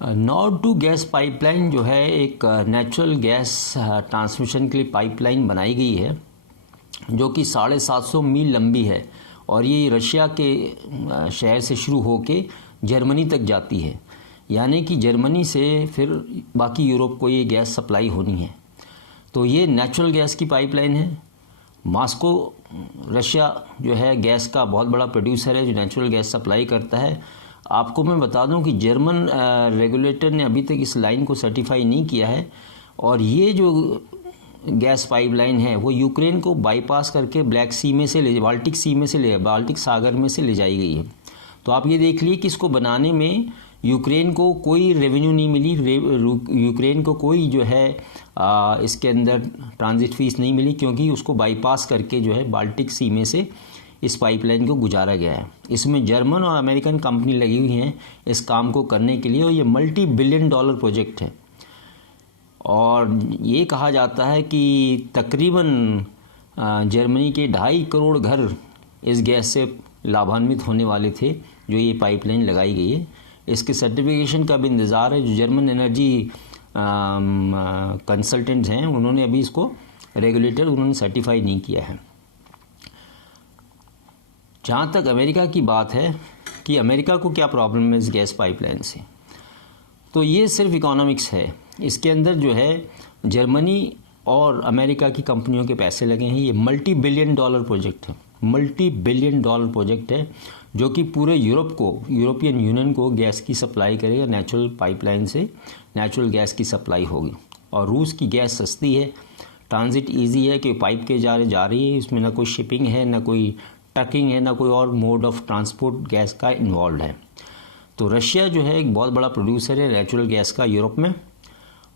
Nord two gas pipeline जो है एक नेचुरल गैस ट्रांसमिशन के लिए पाइपलाइन बनाई गई है जो कि 750 मील लंबी है और ये रशिया के शहर से शुरू होके जर्मनी तक जाती है, यानी कि जर्मनी से फिर बाकी यूरोप को ये गैस सप्लाई होनी है। तो ये नेचुरल गैस की पाइपलाइन है। मॉस्को रशिया जो है गैस का बहुत बड़ा प्रोड्यूसर है जो नेचुरल गैस सप्लाई करता है। आपको मैं बता दूं कि जर्मन रेगुलेटर ने अभी तक इस लाइन को सर्टिफाई नहीं किया है और ये जो गैस पाइपलाइन है वो यूक्रेन को बाईपास करके ब्लैक सी में से बाल्टिक सागर में से ले जाई गई है। तो आप ये देख लिए कि इसको बनाने में यूक्रेन को कोई रेवेन्यू नहीं मिली, यूक्रेन को कोई जो है इसके अंदर ट्रांजिट फीस नहीं मिली क्योंकि उसको बाईपास करके जो है बाल्टिक सी में से इस पाइपलाइन को गुजारा गया है। इसमें जर्मन और अमेरिकन कंपनी लगी हुई हैं इस काम को करने के लिए और ये मल्टी बिलियन डॉलर प्रोजेक्ट है और ये कहा जाता है कि तकरीबन जर्मनी के 2.5 करोड़ घर इस गैस से लाभान्वित होने वाले थे जो ये पाइपलाइन लगाई गई है। इसके सर्टिफिकेशन का भी इंतज़ार है। जो जर्मन एनर्जी कंसल्टेंट्स हैं उन्होंने अभी इसको रेगुलेटर उन्होंने सर्टिफाई नहीं किया है। जहाँ तक अमेरिका की बात है कि अमेरिका को क्या प्रॉब्लम है इस गैस पाइपलाइन से, तो ये सिर्फ इकोनॉमिक्स है। इसके अंदर जो है जर्मनी और अमेरिका की कंपनियों के पैसे लगे हैं। ये मल्टी बिलियन डॉलर प्रोजेक्ट है, मल्टी बिलियन डॉलर प्रोजेक्ट है जो कि पूरे यूरोपियन यूनियन को गैस की सप्लाई करेगा। नेचुरल पाइपलाइन से नेचुरल गैस की सप्लाई होगी और रूस की गैस सस्ती है, ट्रांजिट इजी है कि पाइप के जा रही है। इसमें ना कोई शिपिंग है, ना कोई ट्रकिंग है, ना कोई और मोड ऑफ ट्रांसपोर्ट गैस का इन्वॉल्व है। तो रशिया जो है एक बहुत बड़ा प्रोड्यूसर है नेचुरल गैस का यूरोप में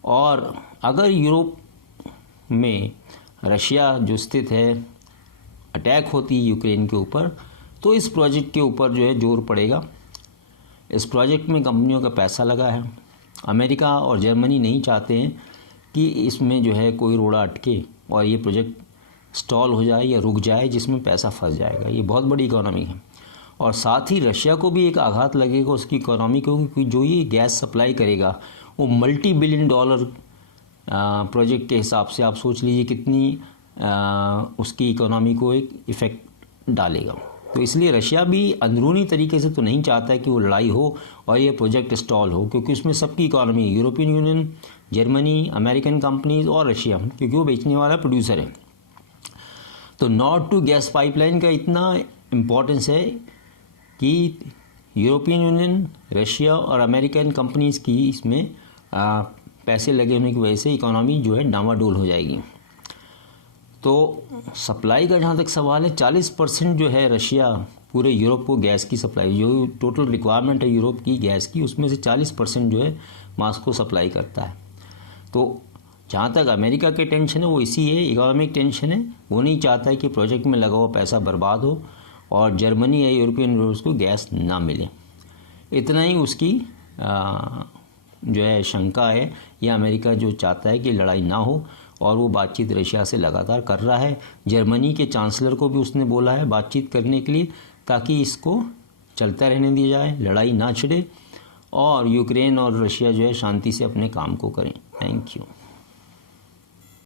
और अगर यूरोप में रशिया जो स्थित है अटैक होती है यूक्रेन के ऊपर तो इस प्रोजेक्ट के ऊपर जो है जोर पड़ेगा। इस प्रोजेक्ट में कंपनियों का पैसा लगा है। अमेरिका और जर्मनी नहीं चाहते हैं कि इसमें जो है कोई रोड़ा अटके और ये प्रोजेक्ट स्टॉल हो जाए या रुक जाए जिसमें पैसा फंस जाएगा। ये बहुत बड़ी इकोनॉमी है और साथ ही रशिया को भी एक आघात लगेगा उसकी इकोनॉमी को, क्योंकि जो ये गैस सप्लाई करेगा वो मल्टी बिलियन डॉलर प्रोजेक्ट के हिसाब से आप सोच लीजिए कितनी उसकी इकोनॉमी को एक इफ़ेक्ट डालेगा। तो इसलिए रशिया भी अंदरूनी तरीके से तो नहीं चाहता है कि वो लड़ाई हो और ये प्रोजेक्ट स्टॉल हो, क्योंकि उसमें सबकी इकोनॉमी है, European union, Germany, American companies और रशिया, क्योंकि वो बेचने वाला प्रोड्यूसर है। तो नॉर्ड टू गैस पाइपलाइन का इतना इम्पोर्टेंस है कि यूरोपियन यूनियन, रशिया और अमेरिकन कंपनीज़ की इसमें पैसे लगे होने की वजह से इकोनॉमी जो है डामाडोल हो जाएगी। तो सप्लाई का जहाँ तक सवाल है 40% जो है रशिया पूरे यूरोप को गैस की सप्लाई, जो टोटल रिक्वायरमेंट है यूरोप की गैस की, उसमें से 40% जो है मॉस्को सप्लाई करता है। तो जहाँ तक अमेरिका के टेंशन है वो इसी है, इकोनॉमिक टेंशन है। वो नहीं चाहता है कि प्रोजेक्ट में लगा हुआ पैसा बर्बाद हो और जर्मनी या यूरोपियन यूनियन को गैस ना मिले। इतना ही उसकी जो है शंका है, या अमेरिका जो चाहता है कि लड़ाई ना हो और वो बातचीत रशिया से लगातार कर रहा है। जर्मनी के चांसलर को भी उसने बोला है बातचीत करने के लिए ताकि इसको चलता रहने दिया जाए, लड़ाई ना छिड़े और यूक्रेन और रशिया जो है शांति से अपने काम को करें। Thank you.